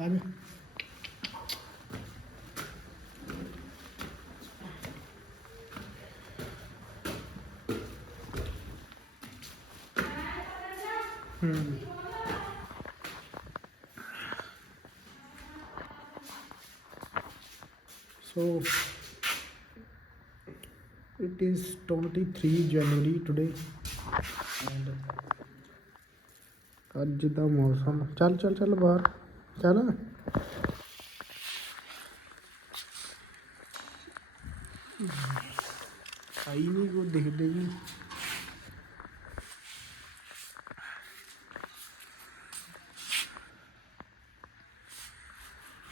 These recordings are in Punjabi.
ਆ ਜਾ ਹੂੰ So it is 23 January today and ਅੱਜ ਦਾ ਮੌਸਮ ਚੱਲ ਚੱਲ ਚੱਲ ਬਾਹਰ ਚੱਲ ਆਈ ਨਹੀਂ ਕੋ ਦਿਖਦੇ ਜੀ।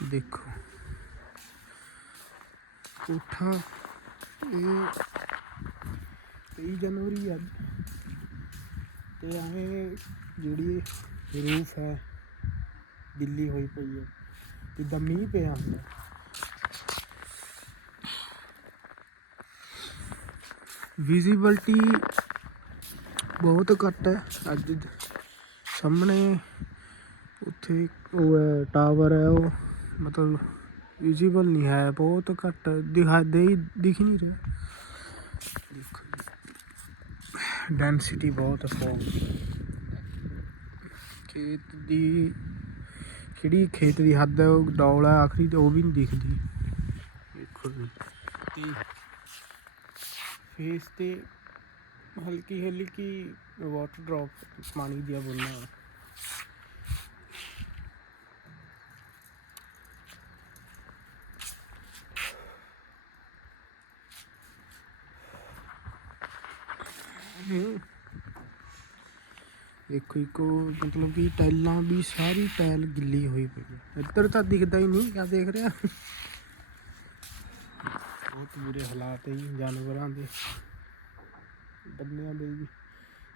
ਦੇਖੋ। ਕੋਠਾ ਇਹ 23 ਜਨਵਰੀ ਅੱਜ ਤੇ ਐਵੇਂ ਜਿਹੜੀ ਰੂਫ ਹੈ। ਗਿੱਲੀ ਹੋਈ ਪਈ ਹੈ। ਜਿੱਦਾਂ ਮੀਂਹ ਪਿਆ ਹੁੰਦਾ। ਵਿਜ਼ਿਬਿਲਟੀ ਬਹੁਤ ਘੱਟ ਹੈ। ਅੱਜ ਸਾਹਮਣੇ ਉੱਥੇ ਉਹ ਹੈ ਟਾਵਰ ਹੈ ਉਹ। ਮਤਲਬ ਵਿਜ਼ੀਬਲ ਨਹੀਂ ਹੈ। ਬਹੁਤ ਘੱਟ ਦਿਖਾ, ਦੇ ਹੀ ਦਿਖ ਨਹੀਂ ਰਿਹਾ। ਡੈਂਸਿਟੀ ਬਹੁਤ ਹੈ। ਫੋਗ ਖੇਤ ਦੀ ਜਿਹੜੀ ਖੇਤ ਦੀ ਹੱਦ ਹੈ ਉਹ ਡੌਲ ਹੈ ਆਖਰੀ ਤੇ ਉਹ ਵੀ ਨਹੀਂ ਦਿਖਦੀ। ਦੇਖੋ ਜੀ। ਤੇ ਫੇਸ ਤੇ ਹਲਕੀ ਹਲਕੀ ਵਾਟਰ ਡ੍ਰੌਪ ਪਾਣੀ ਦੀਆਂ ਬੁੰਨਾਂ ਦੇਖੋ ਇੱਕੋ ਮਤਲਬ ਕਿ ਟਾਈਲਾਂ ਵੀ ਸਾਰੀ ਟਾਈਲ ਗਿੱਲੀ ਹੋਈ ਪਈ ਹੈ। ਇੱਧਰ ਤਾਂ ਦਿਖਦਾ ਹੀ ਨਹੀਂ, ਕਿਆ ਦੇਖ ਰਿਹਾ? ਬਹੁਤ ਬੁਰੇ ਹਾਲਾਤ ਹੈ ਜੀ ਜਾਨਵਰਾਂ ਦੇ। ਬੰਦਿਆਂ ਦੇ ਵੀ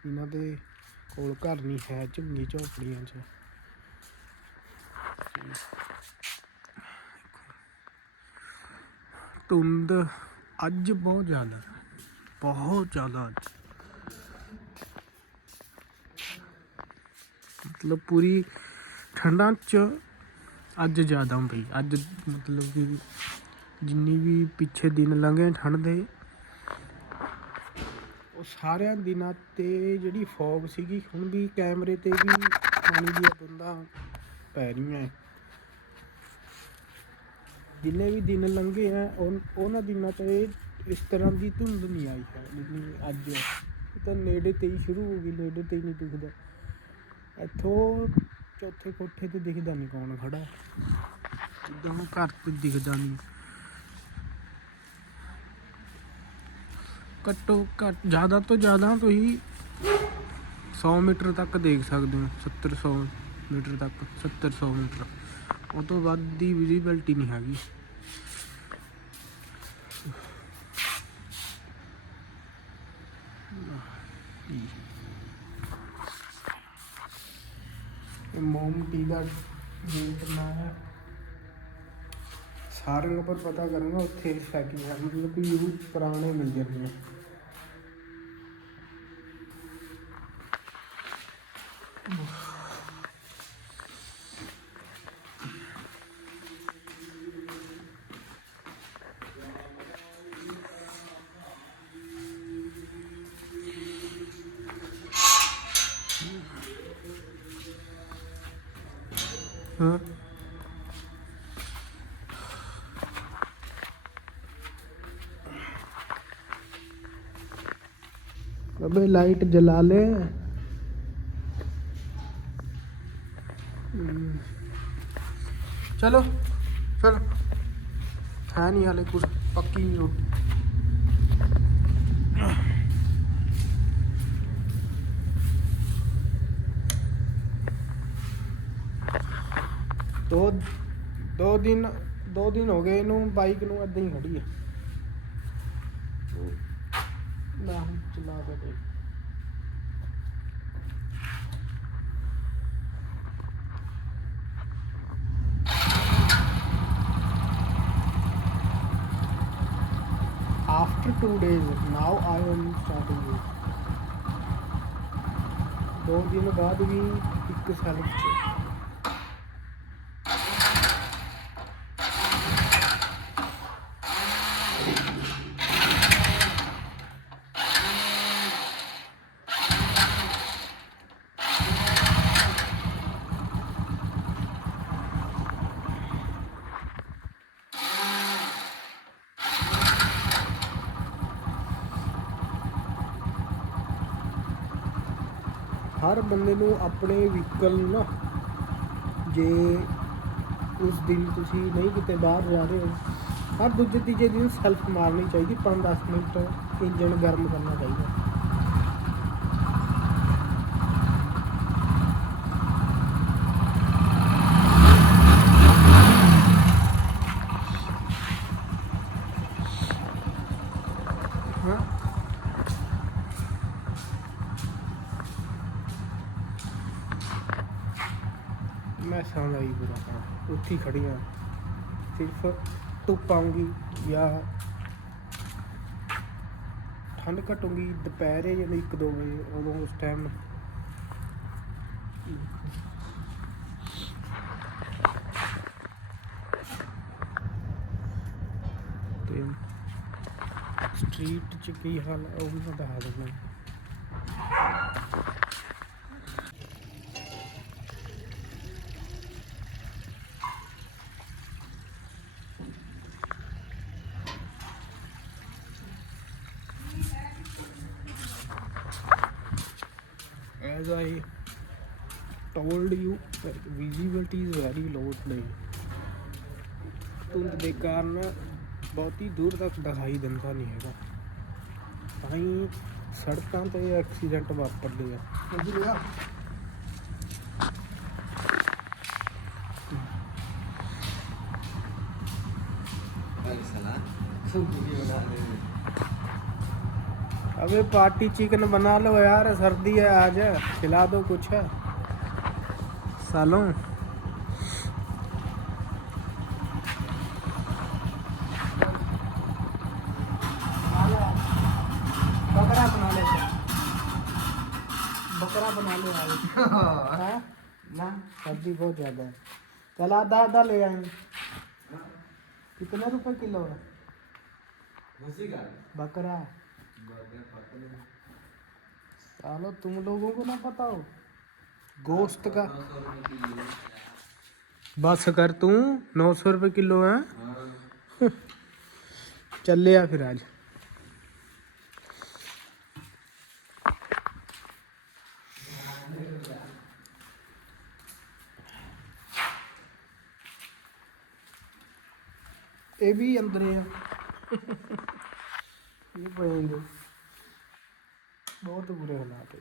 ਇਹਨਾਂ ਦੇ ਕੋਲ ਘਰ ਨਹੀਂ ਹੈ, ਝੁੰਗੀ ਝੋਪੜੀਆਂ 'ਚ। ਧੁੰਦ ਅੱਜ ਬਹੁਤ ਜ਼ਿਆਦਾ ਬਹੁਤ ਜ਼ਿਆਦਾ ਮਤਲਬ ਪੂਰੀ ਠੰਡਾਂ ਚ ਅੱਜ ਜ਼ਿਆਦਾ ਪਈ ਅੱਜ ਮਤਲਬ ਕਿ ਜਿੰਨੀ ਵੀ ਪਿੱਛੇ ਦਿਨ ਲੰਘੇ ਠੰਡ ਦੇ, ਉਹ ਸਾਰਿਆਂ ਦਿਨਾਂ ਤੇ ਜਿਹੜੀ ਫੌਗ ਸੀਗੀ, ਹੁਣ ਵੀ ਕੈਮਰੇ ਤੇ ਵੀ ਪਾਣੀ ਦੀਆਂ ਬੂੰਦਾਂ ਪੈ ਰਹੀਆਂ ਜਿੰਨੇ ਵੀ ਦਿਨ ਲੰਘੇ ਆ ਉਨ- ਉਹਨਾਂ ਦਿਨਾਂ ਤੇ ਇਸ ਤਰ੍ਹਾਂ ਦੀ ਧੁੰਦ ਨਹੀਂ ਆਈ ਹੈ, ਜਿੰਨੀ ਅੱਜ ਤਾਂ ਨੇੜੇ ਤੇ ਹੀ ਸ਼ੁਰੂ ਹੋ ਗਈ, ਨੇੜੇ ਤੇ ਹੀ ਨਹੀਂ ਦਿਖਦਾ। ਇੱਥੋਂ ਚੌਥੇ ਕੋਠੇ ਤੇ ਦਿਖਦਾ ਨਹੀਂ ਕੌਣ ਖੜਾ। ਜਿੱਦਾਂ ਉਹ ਘਰ ਤੇ ਦਿਖਦਾ ਨਹੀਂ ਘੱਟੋ ਘੱਟ ਜ਼ਿਆਦਾ ਤੋਂ ਜ਼ਿਆਦਾ ਤੁਸੀਂ 100 ਮੀਟਰ ਤੱਕ ਦੇਖ ਸਕਦੇ ਹੋ 70 100 ਮੀਟਰ ਤੱਕ 70 100 ਮੀਟਰ। ਉਹ ਤੋਂ ਵੱਧ ਦੀ ਵਿਜੀਬਿਲਟੀ ਨਹੀਂ ਹੈਗੀ। ਇਹ ਮੋਮਟੀ ਦਾ ਗੇਟ ਨਾ ਹੈ ਸਾਰੰਗ ਪਰ ਪਤਾ ਕਰਾਂਗਾ ਉੱਥੇ ਸੈਕਿੰਡ ਹੈ ਮਤਲਬ ਕਿ ਯੂ ਪੁਰਾਣੇ ਮਿਲ ਜਾਂਦੇ ਨੇ ਹਾਂ अबे लाइट जला ले। चलो चलो है नहीं हाले कुछ पक्की रोटी ਦੋ ਦੋ ਦਿਨ ਦੋ ਦਿਨ ਹੋ ਗਏ ਇਹਨੂੰ ਬਾਈਕ ਨੂੰ ਏਦਾਂ ਹੀ ਖੜੀ ਹੈ ਨਾ ਹੁਣ ਚਲਾ ਕੇ ਦੇਖ। After two days, now I am starting it. ਦੋ ਦਿਨ ਬਾਅਦ ਵੀ ਇੱਕ ਸੈਲਫ ਚ ਹਰ ਬੰਦੇ ਨੂੰ ਆਪਣੇ ਵਹੀਕਲ ਨੂੰ ਨਾ ਜੇ ਉਸ ਦਿਨ ਤੁਸੀਂ ਨਹੀਂ ਕਿਤੇ ਬਾਹਰ ਜਾ ਰਹੇ ਹੋ, ਹਰ ਦੂਜੇ ਤੀਜੇ ਦਿਨ ਸੈਲਫ ਮਾਰਨੀ ਚਾਹੀਦੀ 5-10 ਮਿੰਟ ਇੰਜਨ ਗਰਮ ਕਰਨਾ ਚਾਹੀਦਾ। ਹਾਂ। ਸਾਂਦਾ ਉੱਥੇ ਖੜੀਆਂ ਸਿਰਫ ਧੁੱਪ ਆਉਂਗੀ ਜਾਂ ਠੰਡ ਘਟੂਗੀ ਦੁਪਹਿਰੇ ਜਾਂ 1-2 ਵਜੇ, ਉਦੋਂ ਉਸ ਟਾਈਮ ਤੇ ਸਟਰੀਟ 'ਚ ਕੀ ਹਾਲ ਹੈ ਉਹ ਵੀ ਮੈਂ ਦੱਸ ਦਿੰਦਾ। As I told you that visibility is very low today. ਧੁੰਦ ਦੇ ਕਾਰਨ ਬਹੁਤੀ ਦੂਰ ਤੱਕ ਦਿਖਾਈ ਦਿੰਦਾ ਨਹੀਂ ਹੈਗਾ ਤਾਂ ਹੀ ਸੜਕਾਂ ਤੇ ਐਕਸੀਡੈਂਟ ਵਾਪਰਦੇ ਆ अबे पार्टी चिकन बना लो यार सर्दी है आज। खिला दो कुछ। सालों। बकरा बना ले। बकरा बना ले आज। हाँ? ना सर्दी बहुत ज़्यादा है। चल आधा आधा ले आएँगे कितने रुपए किलो है? बकरा। सालो तुम लोगों को ना पता हो। गोश्त का बस कर तू, नौ सौ रुपये किलो है। चल आ फिर आज। ये भी अंदर है। ये पड़ेंगे ਬਹੁਤ ਬੁਰੇ ਹਾਲਾਤ ਹੈ